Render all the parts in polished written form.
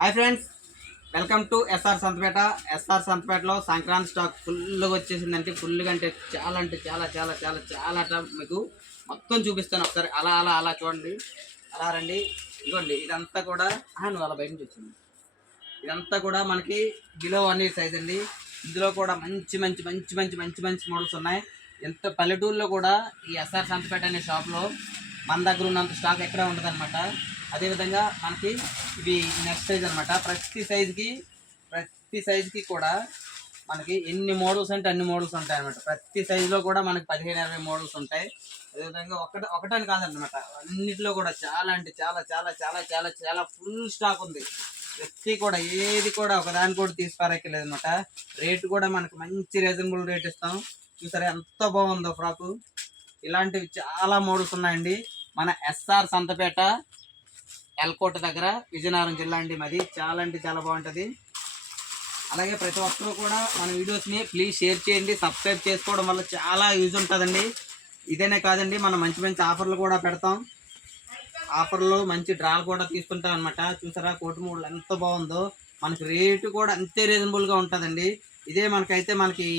Hi friends, welcome to SR Santhapeta. SR సంతపేటలో Sankranti stock ఫుల్గా వచ్చేసిందంటే ఫుల్గా అంటే చాలా చాలా చాలా చాలా మీకు మొత్తం చూపిస్తాను. ఒకసారి అలా అలా అలా చూడండి, అలా రండి. ఇదిగోండి, ఇదంతా కూడా నువ్వు అలా బయట నుంచి వచ్చింది. ఇదంతా కూడా మనకి బిలో 1 year సైజ్ అండి. ఇందులో కూడా మంచి మంచి మంచి మంచి మంచి మంచి మోడల్స్ ఉన్నాయి. ఎంత పల్లెటూరులో కూడా ఈ ఎస్ఆర్ సంతపేట అనే షాప్లో మన దగ్గర ఉన్నంత స్టాక్ ఎక్కడ ఉంటుంది అనమాట. అదేవిధంగా మనకి ఇవి నెక్స్ట్ సైజ్ అనమాట. ప్రతి సైజుకి కూడా మనకి ఎన్ని మోడల్స్ అంటే అన్ని మోడల్స్ ఉంటాయి అనమాట. ప్రతి సైజులో కూడా మనకి 15-20 మోడల్స్ ఉంటాయి. అదేవిధంగా ఒకటని కాదనమాట, అన్నిటిలో కూడా చాలా అంటే చాలా చాలా చాలా చాలా చాలా ఫుల్ స్టాక్ ఉంది. ప్రతి కూడా ఏది కూడా ఒకదాని కూడా తీసిపారేయలేదు అనమాట. రేటు కూడా మనకి మంచి రీజనబుల్ రేట్ ఇస్తాం. చూసారా ఎంత బాగుందో ఫ్రాకు. ఇలాంటివి చాలా మోడల్స్ ఉన్నాయండి. మన ఎస్ఆర్ సంతపేట ఎల్కోట దగ్గర, విజయనగరం జిల్లా అండి. మాది చాలా అంటే చాలా బాగుంటుంది. అలాగే ప్రతి ఒక్కరు కూడా మన వీడియోస్ని ప్లీజ్ షేర్ చేయండి. సబ్స్క్రైబ్ చేసుకోవడం వల్ల చాలా యూజ్ ఉంటుందండి. ఇదేనే కాదండి, మనం మంచి మంచి ఆఫర్లు కూడా పెడతాం. ఆఫర్లో మంచి డ్రాలు కూడా తీసుకుంటాం అనమాట. చూసారా కోటి మోడల్ ఎంత బాగుందో. మనకి రేటు కూడా అంతే రీజనబుల్గా ఉంటుందండి. ఇదే మనకైతే మనకి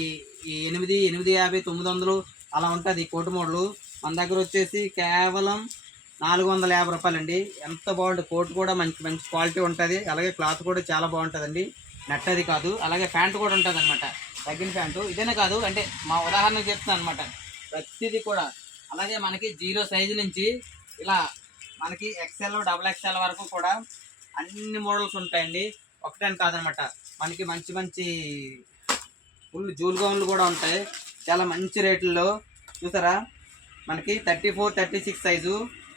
ఈ 850 900 అలా ఉంటుంది కోటి మోడలు. మన దగ్గర వచ్చేసి కేవలం 450 రూపాయలండి. ఎంత బాగుంటుంది. కోట్ కూడా మంచి మంచి క్వాలిటీ ఉంటుంది. అలాగే క్లాత్ కూడా చాలా బాగుంటుందండి. నెట్ అది కాదు. అలాగే ప్యాంటు కూడా ఉంటుంది అనమాట, తగ్గిన ప్యాంటు. ఇదేనే కాదు అంటే మా ఉదాహరణకు చెప్తాను అనమాట. ప్రతిదీ కూడా అలాగే మనకి 0 సైజు నుంచి ఇలా మనకి XL XXL వరకు కూడా అన్ని మోడల్స్ ఉంటాయండి. ఒకటని కాదనమాట. మనకి మంచి మంచి ఫుల్ జూల్ గౌన్లు కూడా ఉంటాయి చాలా మంచి రేట్లలో. చూసారా మనకి 34, 36 సైజు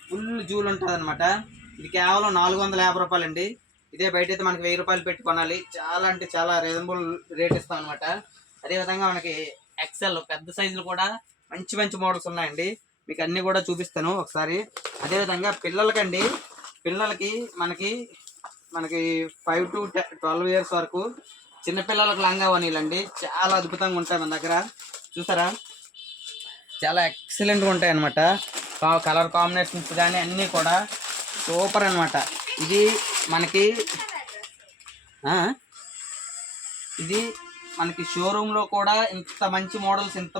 ఫుల్ జూల్ ఉంటుంది అనమాట. ఇది కేవలం 450 రూపాయలండి. ఇదే బయట అయితే మనకి 1000 రూపాయలు పెట్టి కొనాలి. చాలా అంటే చాలా రీజనబుల్ రేట్ ఇస్తాం అనమాట. అదేవిధంగా మనకి XL పెద్ద సైజులు కూడా మంచి మంచి మోడల్స్ ఉన్నాయండి. మీకు అన్నీ కూడా చూపిస్తాను ఒకసారి. అదేవిధంగా పిల్లలకి మనకి 5 to 12 years వరకు చిన్నపిల్లలకు లంగా వనీలండి చాలా అద్భుతంగా ఉంటాయి మన దగ్గర. చూసారా చాలా ఎక్సలెంట్గా ఉంటాయి అన్నమాట. కలర్ కాంబినేషన్స్ కానీ అన్నీ కూడా సూపర్ అనమాట. ఇది మనకి షోరూంలో కూడా ఇంత మంచి మోడల్స్ ఇంత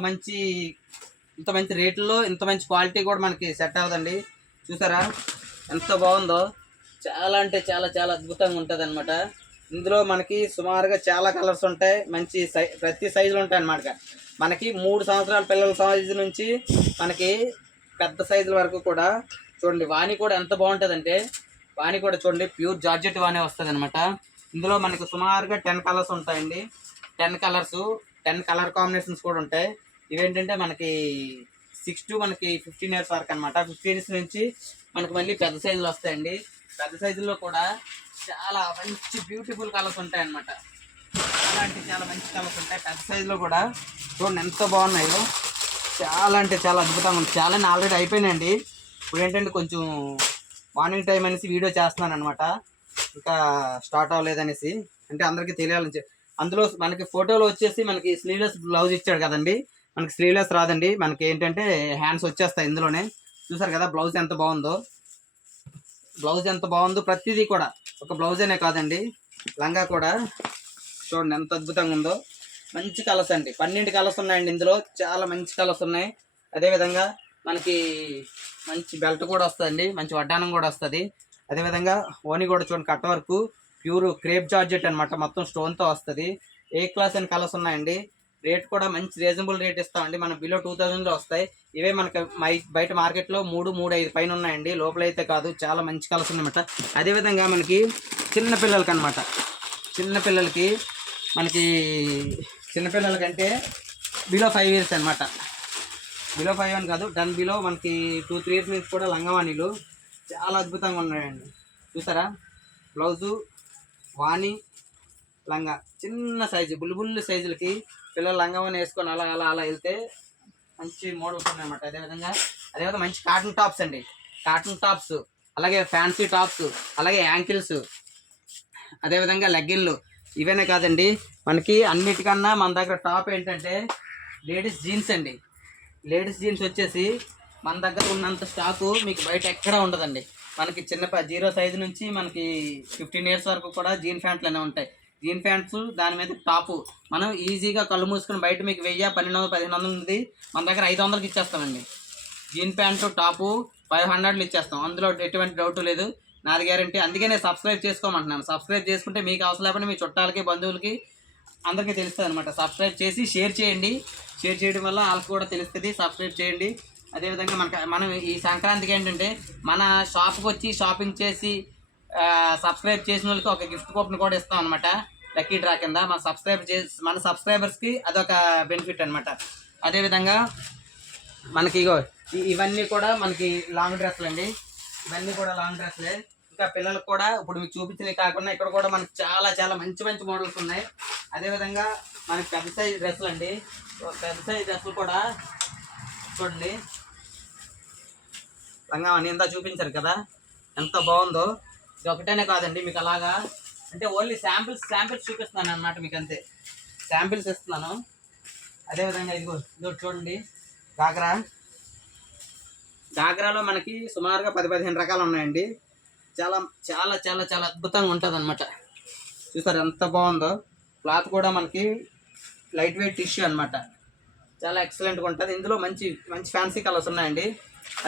మంచి రేట్లలో ఇంత మంచి క్వాలిటీ కూడా మనకి సెట్ అవ్వదండి. చూసారా ఎంత బాగుందో. చాలా అంటే చాలా చాలా అద్భుతంగా ఉంటుంది అనమాట. ఇందులో మనకి సుమారుగా చాలా కలర్స్ ఉంటాయి. మంచి ప్రతి సైజులు ఉంటాయి అన్నమాట. మనకి 3 సంవత్సరాల పిల్లల సైజు నుంచి మనకి పెద్ద సైజుల వరకు కూడా చూడండి. వాణి కూడా ఎంత బాగుంటుందంటే, వాణి కూడా చూడండి ప్యూర్ జార్జెట్ వాణి వస్తుంది అనమాట. ఇందులో మనకి సుమారుగా 10 కలర్స్ ఉంటాయండి. 10 కలర్స్ 10 కలర్ కాంబినేషన్స్ కూడా ఉంటాయి. ఇవేంటంటే మనకి 6 to 15 years వరకు అనమాట. 15 years నుంచి మనకి మళ్ళీ పెద్ద సైజులు వస్తాయండి. పెద్ద సైజుల్లో కూడా చాలా మంచి బ్యూటిఫుల్ కలర్స్ ఉంటాయి అన్నమాట. చాలా అంటే చాలా మంచి కలర్స్ ఉంటాయి పెద్ద సైజులో కూడా. చూడండి ఎంత బాగున్నాయో. చాలా అంటే చాలా అద్భుతంగా ఉంది. చాలా ఆల్రెడీ అయిపోయినాయండి. ఇప్పుడు ఏంటంటే కొంచెం మార్నింగ్ టైం అనేసి వీడియో చేస్తున్నాను అనమాట. ఇంకా స్టార్ట్ అవ్వలేదనేసి, అంటే అందరికీ తెలియాలని. అందులో మనకి ఫోటోలో వచ్చేసి మనకి స్లీవ్లెస్ బ్లౌజ్ ఇచ్చాడు కదండి. మనకి స్లీవ్లెస్ రాదండి. మనకి ఏంటంటే హ్యాండ్స్ వచ్చేస్తాయి ఇందులోనే. చూసారు కదా బ్లౌజ్ ఎంత బాగుందో. ప్రతిదీ కూడా ఒక బ్లౌజేనే కాదండి, లంగా కూడా చూడండి ఎంత అద్భుతంగా ఉందో. మంచి కలర్స్ అండి. 12 కలర్స్ ఉన్నాయండి ఇందులో. చాలా మంచి కలర్స్ ఉన్నాయి. అదేవిధంగా మనకి మంచి బెల్ట్ కూడా వస్తుందండి, మంచి వడ్డానం కూడా వస్తుంది. అదేవిధంగా ఓని కూడా చూడండి కట్ వరకు ప్యూర్ క్రేప్ జార్జెట్ అనమాట. మొత్తం స్టోన్తో వస్తుంది. ఏ క్లాస్ అని కలర్స్ ఉన్నాయండి. రేట్ కూడా మంచి రీజనబుల్ రేట్ ఇస్తామండి. మనం బిలో 2000లో వస్తాయి. ఇవే మనకి బయట మార్కెట్లో 3-3-5 పైన ఉన్నాయండి. లోపలైతే కాదు. చాలా మంచి కలర్స్ ఉన్నాయన్నమాట. అదేవిధంగా మనకి చిన్నపిల్లలకంటే బిలో 5 years అనమాట. బిలో 5 అని కాదు, 10 బిలో మనకి 2-3 years నుంచి కూడా లంగవాణీలు చాలా అద్భుతంగా ఉన్నాయండి. చూసారా బ్లౌజు వాణి లంగా చిన్న సైజు బుల్బుల్ సైజులకి పిల్లలు లంగవాణి వేసుకొని అలా అలా అలా వెళ్తే మంచి మోడల్స్ ఉన్నాయన్నమాట. అదేవిధంగా మంచి కాటన్ టాప్స్ అండి. కాటన్ టాప్స్, అలాగే ఫ్యాన్సీ టాప్స్, అలాగే యాంకిల్స్, అదేవిధంగా లెగ్గిన్లు. ఇవేనే కాదండి, మనకి అన్నిటికన్నా మన దగ్గర టాప్ ఏంటంటే లేడీస్ జీన్స్ అండి. లేడీస్ జీన్స్ వచ్చేసి మన దగ్గర ఉన్నంత స్టాకు మీకు బయట ఎక్కడా ఉండదండి. మనకి చిన్న 0 సైజు నుంచి మనకి 15 ఇయర్స్ వరకు కూడా జీన్ ప్యాంట్లు అనేవి ఉంటాయి. జీన్ ప్యాంట్స్ దాని మీద టాపు మనం ఈజీగా కళ్ళు మూసుకొని బయట మీకు 1000, 1200, 1500 ఉంది, మన దగ్గర 500కి ఇచ్చేస్తామండి. జీన్ ప్యాంటు టాపు 500లో ఇచ్చేస్తాం, అందులో ఎటువంటి డౌట్ లేదు, నాది గ్యారంటీ. అందుకే నేను సబ్స్క్రైబ్ చేసుకోమంటున్నాను. సబ్స్క్రైబ్ చేసుకుంటే మీకు అవసరం లేకపోతే మీ చుట్టాలకి, బంధువులకి అందరికీ తెలుస్తుంది అనమాట. సబ్స్క్రైబ్ చేసి షేర్ చేయండి. షేర్ చేయడం వల్ల వాళ్ళకి కూడా తెలుస్తుంది. సబ్స్క్రైబ్ చేయండి. అదేవిధంగా మనం ఈ సంక్రాంతికి ఏంటంటే మన షాప్కి వచ్చి షాపింగ్ చేసి సబ్స్క్రైబ్ చేసిన వాళ్ళకి ఒక గిఫ్ట్ కూపన్ కూడా ఇస్తాం అనమాట, లక్కీ డ్రా కింద. మన సబ్స్క్రైబర్స్కి అదొక బెనిఫిట్ అనమాట. అదేవిధంగా మనకి ఇవన్నీ కూడా మనకి లాంగ్ డ్రెస్సులు అండి. ఇవన్నీ కూడా లాంగ్ డ్రెస్సులే. ఇంకా పిల్లలకు కూడా ఇప్పుడు మీకు చూపించినవి కాకుండా ఇక్కడ కూడా మనకి చాలా చాలా మంచి మంచి మోడల్స్ ఉన్నాయి. అదేవిధంగా మనకి పెద్ద సైజ్ డ్రెస్సులు అండి. పెద్ద సైజ్ డ్రెస్సులు కూడా చూడండి. లంగావని ఎంత చూపించారు కదా, ఎంత బాగుందో. ఇది ఒకటేనే కాదండి, మీకు అలాగా అంటే ఓన్లీ శాంపిల్స్ చూపిస్తున్నాను అన్నమాట, మీకు అంతే శాంపిల్స్ ఇస్తున్నాను. అదేవిధంగా ఇదిగో చూడండి, గాగ్రాలో మనకి సుమారుగా 10-15 రకాలు ఉన్నాయండి. చాలా చాలా చాలా చాలా అద్భుతంగా ఉంటుంది అనమాట. చూసారు ఎంత బాగుందో. క్లాత్ కూడా మనకి లైట్ వెయిట్ టిష్యూ అనమాట, చాలా ఎక్సలెంట్గా ఉంటుంది. ఇందులో మంచి మంచి ఫ్యాన్సీ కలర్స్ ఉన్నాయండి.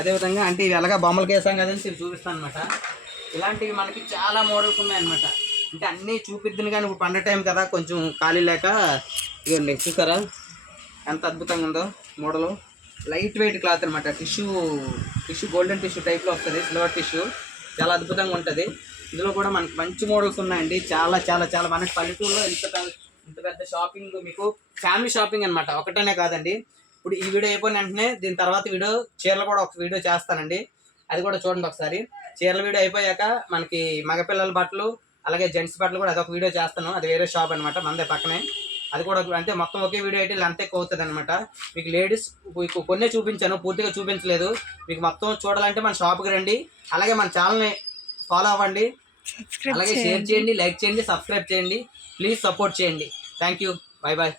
అదేవిధంగా అంటే ఇవి ఎలాగా బొమ్మలకి వేసాం కదండి, ఇవి చూపిస్తాను అనమాట. ఇలాంటివి మనకి చాలా మోడల్స్ ఉన్నాయన్నమాట. అంటే అన్నీ చూపిద్దును కానీ ఇప్పుడు పండగ టైం కదా, కొంచెం ఖాళీ లేక ఇవ్వండి. చూసారా ఎంత అద్భుతంగా ఉందో మోడలు. లైట్ వెయిట్ క్లాత్ అనమాట, టిష్యూ గోల్డెన్ టిష్యూ టైప్లో వస్తుంది, సిల్వర్ టిష్యూ, చాలా అద్భుతంగా ఉంటుంది. ఇందులో కూడా మనకి మంచి మోడల్స్ ఉన్నాయండి. చాలా చాలా చాలా మనకి పల్లెటూరులో ఇంత పెద్ద షాపింగ్, మీకు ఫ్యామిలీ షాపింగ్ అనమాట, ఒకటనే కాదండి. ఇప్పుడు ఈ వీడియో అయిపోయిన వెంటనే దీని తర్వాత చీరలు కూడా ఒక వీడియో చేస్తానండి, అది కూడా చూడండి ఒకసారి. చీరల వీడియో అయిపోయాక మనకి మగపిల్లల బట్టలు అలాగే జెంట్స్ బట్టలు కూడా అదొక వీడియో చేస్తాను, అది వేరే షాప్ అనమాట మనదే పక్కనే. అది కూడా అంటే మొత్తం ఒకే వీడియో అయితే లెంత్ ఎక్కువ అవుతుంది అనమాట. మీకు లేడీస్ కొన్నే చూపించాను, పూర్తిగా చూపించలేదు. మీకు మొత్తం చూడాలంటే మన షాప్కి రండి, అలాగే మన ఛానల్ని ఫాలో అవ్వండి, అలాగే షేర్ చేయండి, లైక్ చేయండి, సబ్స్క్రైబ్ చేయండి. ప్లీజ్ సపోర్ట్ చేయండి. Thank you. Bye bye.